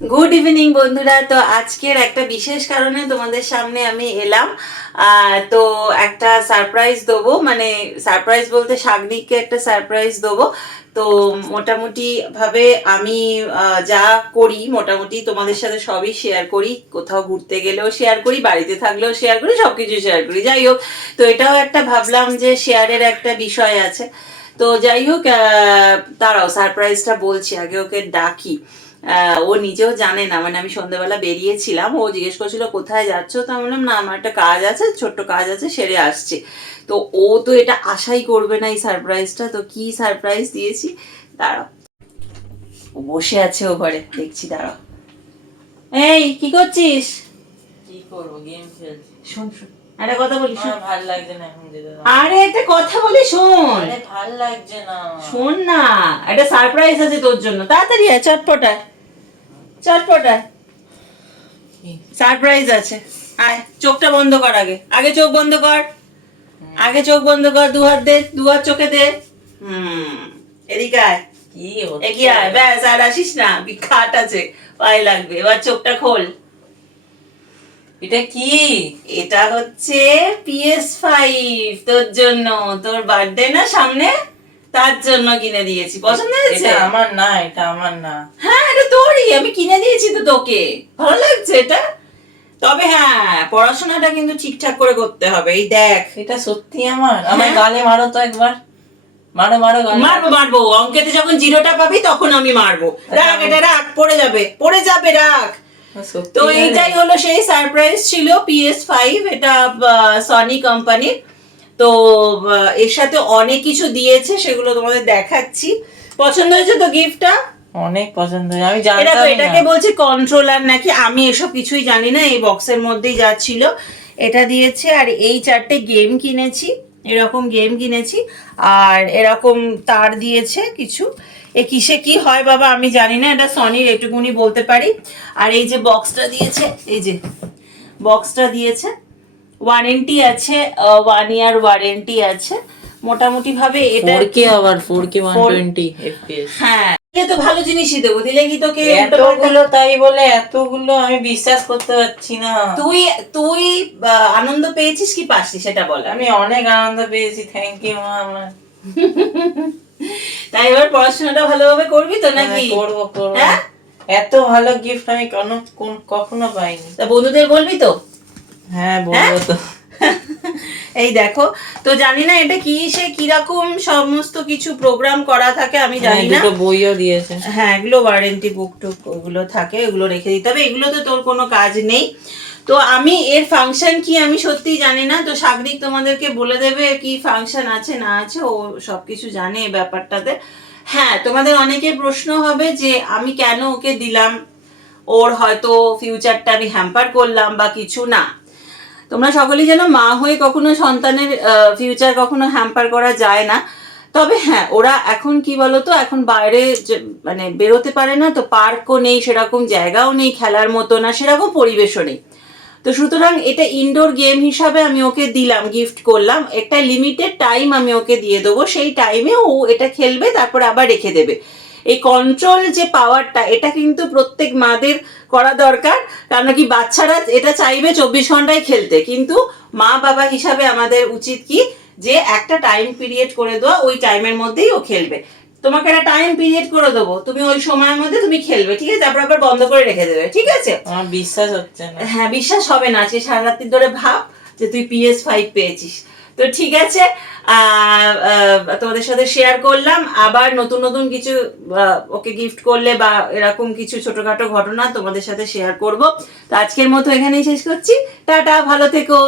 Good evening বন্ধুরা। তো আজকের একটা বিশেষ কারণে তোমাদের সামনে আমি এলাম। তো একটা সারপ্রাইজ দেবো। মানে সারপ্রাইজ বলতে শাগনিককে একটা সারপ্রাইজ দেবো। তো মোটামুটি ভাবে আমি যা করি, মোটামুটি তোমাদের সাথে সবই শেয়ার করি। কোথাও ঘুরতে গেলেও শেয়ার করি, বাড়িতে থাকলেও শেয়ার করি, সবকিছু শেয়ার করি। যাই হোক, তো এটাও একটা ভাবলাম যে শেয়ারের একটা বিষয় আছে। তো যাই হোক দাঁড়াও সারপ্রাইজটা বলছি। আগে ওকে ডাকি। ও নিজেও জানে না। মানে আমি সন্ধ্যেবেলা বেরিয়েছিলাম ও জিজ্ঞেস করছিল কোথায় যাচ্ছ? তো আমি বললাম না আমার একটা কাজ আছে ছোট্ট কাজ আছে সেরে আসছি। তো ও তো এটা আশাই করবে না এই সারপ্রাইজটা। তো কি সারপ্রাইজ দিয়েছি? দাঁড়াও। ও বসে আছে ও ঘরে দেখছি দাঁড়াও। এই কি করছিস? কি করব গেম খেলছি। শোন শোন একটা কথা বলি শোন। ভালো লাগছে না এখন আরে একটা কথা বলি শোন। আরে ভালো লাগছে না। শোন না একটা সারপ্রাইজ আছে তোর জন্য। তাড়াতাড়ি আয় চটপটায়। সারপ্রাইজ আছে। আয় চোখটা বন্ধ কর আগে। আগে চোখ বন্ধ কর। আগে চোখ বন্ধ কর দু হাত দে দু হাত চোখে দে। হুম। এদিকে আয়। কি এগিয়ে আয়। ব্যাস আর আসিস না। আছে। পায়ে লাগবে। এবার চোখটা খোল। এটা কি? এটা হচ্ছে পিএস ফাইভ তোর জন্য। তোর বার্থডে না সামনে? তার জন্য কিনে দিয়েছি। পছন্দ হয়েছে? আমার না এটা আমার না। হ্যাঁ এটা তোরই আমি কিনে দিয়েছি তো তোকে। ভালো লাগছে এটা? তবে হ্যাঁ পড়াশোনাটা কিন্তু ঠিকঠাক করে করতে হবে। এই দেখ এটা সত্যি আমার। আমার হ্যাঁ। গালে মারো তো একবার। মারো মারো মারবো মারবো। অঙ্কেতে যখন জিরোটা পাবি তখন আমি মারবো। রাখ এটা রাখ পড়ে যাবে। পড়ে যাবে রাখ। তো এইটাই হলো সেই সারপ্রাইজ ছিল পিএস ফাইভ এটা সনি কোম্পানির তো এর সাথে অনেক কিছু দিয়েছে সেগুলো তোমাদের দেখাচ্ছি। পছন্দ হয়েছে তো গিফটটা অনেক পছন্দ। আমি জানতাম এটাকে বলছে কন্ট্রোলার নাকি আমি এসব কিছুই জানি না এই বক্সের মধ্যেই যা ছিল এটা দিয়েছে আর এই চারটে গেম কিনেছি এরকম গেম কিনেছি আর এরকম তার দিয়েছে কিছু। এ কিসে কি হয় বাবা আমি জানি না এটা সনির এটুকুনি বলতে পারি। আর এই যে বক্সটা দিয়েছে এই যে বক্সটা দিয়েছে ওয়ারেন্টি আছে ওয়ান ইয়ার ওয়ারেন্টি আছে। মোটামুটি ভাবে এটা আবার হ্যাঁ তো ভালো জিনিসই দেবো দিলে কি তোকে এতগুলো তাই বলে এতগুলো আমি বিশ্বাস করতে পারছি না। তুই তুই আনন্দ পেয়েছিস কি পাসনি সেটা বল। আমি অনেক আনন্দ পেয়েছি থ্যাংক ইউ মা আমার তাই এবার পড়াশোনাটা ভালোভাবে করবি তো নাকি? হ্যাঁ, করব করব। হ্যাঁ? এত ভালো গিফট আমি কোনো কখনো পাইনি। তা বন্ধুদের বলবি তো? হ্যাঁ বলব তো। এই দেখো তো জানি না এটা কি সে কীরকম সমস্ত কিছু প্রোগ্রাম করা থাকে আমি হ্যাঁ, জানি না। বইও দিয়েছে। হ্যাঁ এগুলো ওয়ারেন্টি বুক টুক ওগুলো থাকে এগুলো রেখে দিতে হবে। এগুলোতে তোর কোনো কাজ নেই। তো আমি এর ফাংশন কি আমি সত্যিই জানি না। তো সাগরিক তোমাদেরকে বলে দেবে কি ফাংশন আছে না আছে ও সব কিছু জানে এই ব্যাপারটাতে। হ্যাঁ তোমাদের অনেকের প্রশ্ন হবে যে আমি কেন ওকে দিলাম? ওর হয়তো ফিউচারটা আমি হ্যাম্পার করলাম বা কিছু না। তোমরা সকলেই যেন মা হয়ে কখনো সন্তানের ফিউচার কখনো হ্যাম্পার করা যায় না। তবে হ্যাঁ ওরা এখন কি বলতো, এখন বাইরে মানে বেরোতে পারে না, তো পার্কও নেই, সেরকম জায়গাও নেই, খেলার মতো না, সেরকম পরিবেশও নেই। তো সুতরাং এটা ইনডোর গেম হিসাবে আমি ওকে দিলাম গিফট করলাম। একটা লিমিটেড টাইম আমি ওকে দিয়ে দেবো, সেই টাইমে ও এটা খেলবে, তারপরে আবার রেখে দেবে। এই কন্ট্রোল যে পাওয়ারটা এটা কিন্তু প্রত্যেক মাদের করা দরকার। কারণ কি বাচ্চারা এটা চাইবে চব্বিশ ঘন্টায় খেলতে। কিন্তু মা বাবা হিসাবে আমাদের উচিত কি? যে একটা টাইম পিরিয়ড করে দেওয়া ওই টাইমের মধ্যেই ও খেলবে। তোমাকে একটা টাইম পিরিয়ড করে দেবো। তুমি ওই সময়ের মধ্যে তুমি খেলবে ঠিক আছে? তারপর আবার বন্ধ করে রেখে দেবে ঠিক আছে? আমার বিশ্বাস হচ্ছে না। হ্যাঁ বিশ্বাস হবে না। আজকে সারা রাত্রি ধরে ভাব যে তুই পিএস ফাইভ পেয়েছিস। তো ঠিক আছে তোমাদের সাথে শেয়ার করলাম। আবার নতুন নতুন কিছু ওকে গিফট করলে বা এরকম কিছু ছোটখাটো ঘটনা তোমাদের সাথে শেয়ার করব। তো আজকের মতো এখানেই শেষ করছি। টাটা, ভালো থেকো।